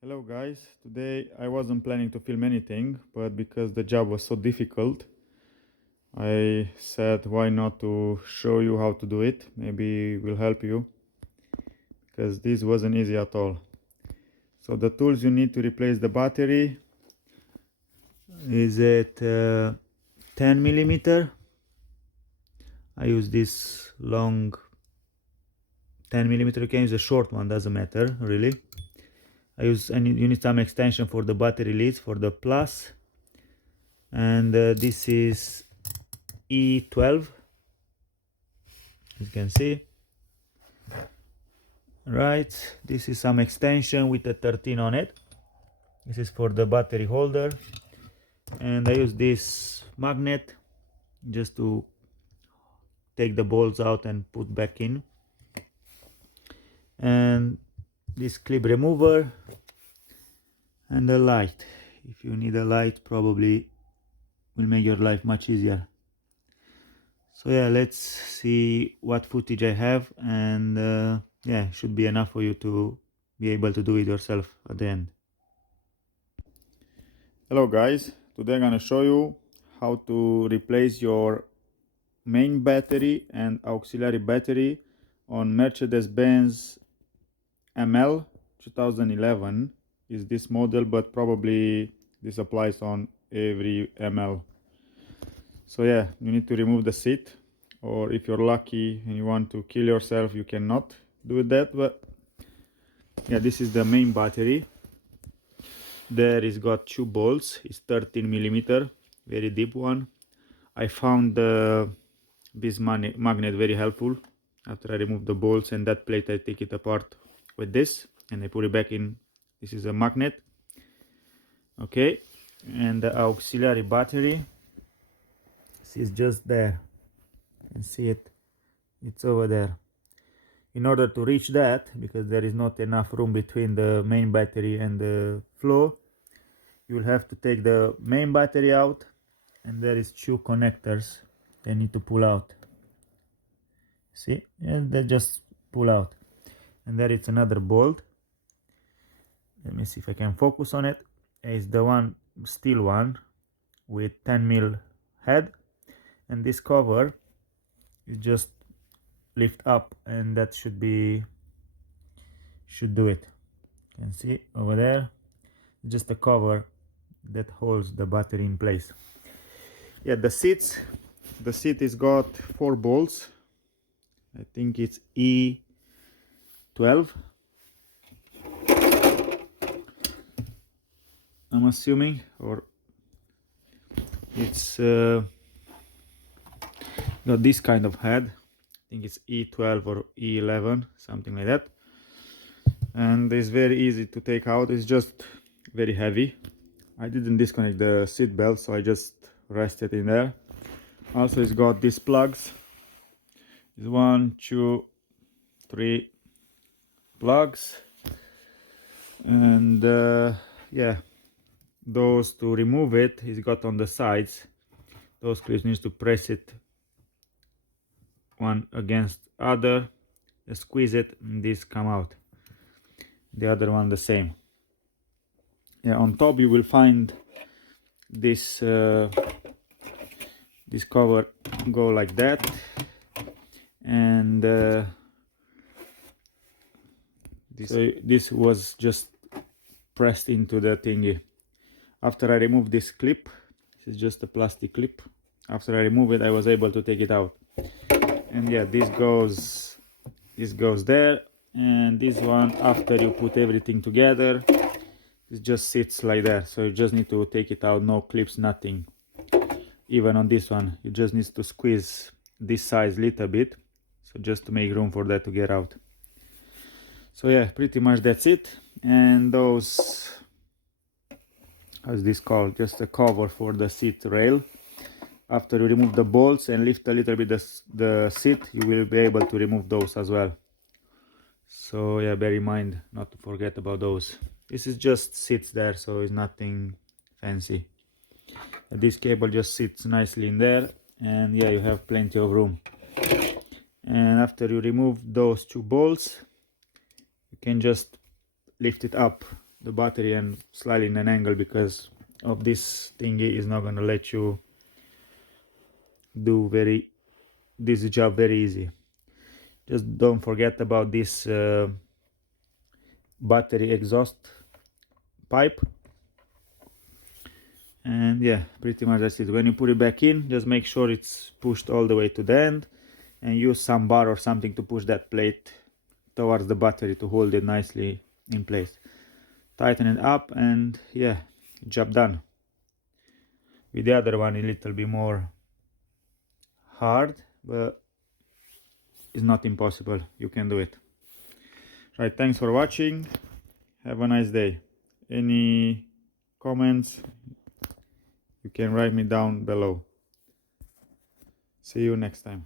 Hello guys, today I wasn't planning to film anything, but because the job was so difficult, I said why not to show you how to do it. Maybe it will help you, because this wasn't easy at all. So the tools you need to replace the battery is at 10 millimeter. I use this long 10 millimeter. You can use a short one, doesn't matter really. You need some extension for the battery leads for the plus, and this is E12, as you can see. Right, this is some extension with a 13 on it. This is for the battery holder, and I use this magnet just to take the bolts out and put back in, and this clip remover and a light. If you need a light, probably will make your life much easier. So yeah, let's see what footage I have, and yeah, should be enough for you to be able to do it yourself at the end. Hello guys, today I'm gonna show you how to replace your main battery and auxiliary battery on Mercedes-Benz ML 2011 is this model, but probably this applies on every ML. So yeah, you need to remove the seat, or if you're lucky and you want to kill yourself, you cannot do that. But yeah, this is the main battery. There is got two bolts. It's 13 millimeter, very deep one. I found this magnet very helpful. After I remove the bolts and that plate, I take it apart with this and I put it back in. This is a magnet. Okay, and the auxiliary battery, this is just there. You can see it, it's over there. In order to reach that, because there is not enough room between the main battery and the floor, you will have to take the main battery out, and there is two connectors they need to pull out. See, and they just pull out, and there is another bolt. Let me see if I can focus on it. It's the one, steel one, with 10 mil head, and this cover is just lift up, and that should do it. You can see over there, just a cover that holds the battery in place. Yeah, the seat is got 4 bolts. I think it's E12, I'm assuming, or it's got this kind of head. I think it's E12 or E11, something like that. And it's very easy to take out. It's just very heavy. I didn't disconnect the seat belt, so I just rested in there. Also, it's got these plugs. It's 1, 2, 3 plugs, and yeah, those to remove it is got on the sides. Those clips needs to press it one against other, squeeze it, and this come out. The other one the same. Yeah, on top you will find this this cover go like that, and this was just pressed into the thingy. After I remove this clip, this is just a plastic clip. After I remove it, I was able to take it out, and yeah, this goes there, and this one, after you put everything together, it just sits like that. So you just need to take it out, no clips, nothing. Even on this one, you just need to squeeze this size a little bit, so just to make room for that to get out. So yeah, pretty much that's it. And those, how's this called, just a cover for the seat rail. After you remove the bolts and lift a little bit the seat, you will be able to remove those as well. So yeah, bear in mind not to forget about those. This is just sits there, so it's nothing fancy. And this cable just sits nicely in there, and yeah, you have plenty of room. And after you remove those 2 bolts, you can just lift it up the battery and slightly in an angle, because of this thingy is not gonna let you do this job very easy. Just don't forget about this battery exhaust pipe. And yeah, pretty much that's it. When you put it back in, just make sure it's pushed all the way to the end, and use some bar or something to push that plate towards the battery to hold it nicely in place. Tighten it up, and yeah, job done. With the other one a little bit more hard, but it's not impossible. You can do it. Right, thanks for watching. Have a nice day. Any comments, you can write me down below. See you next time.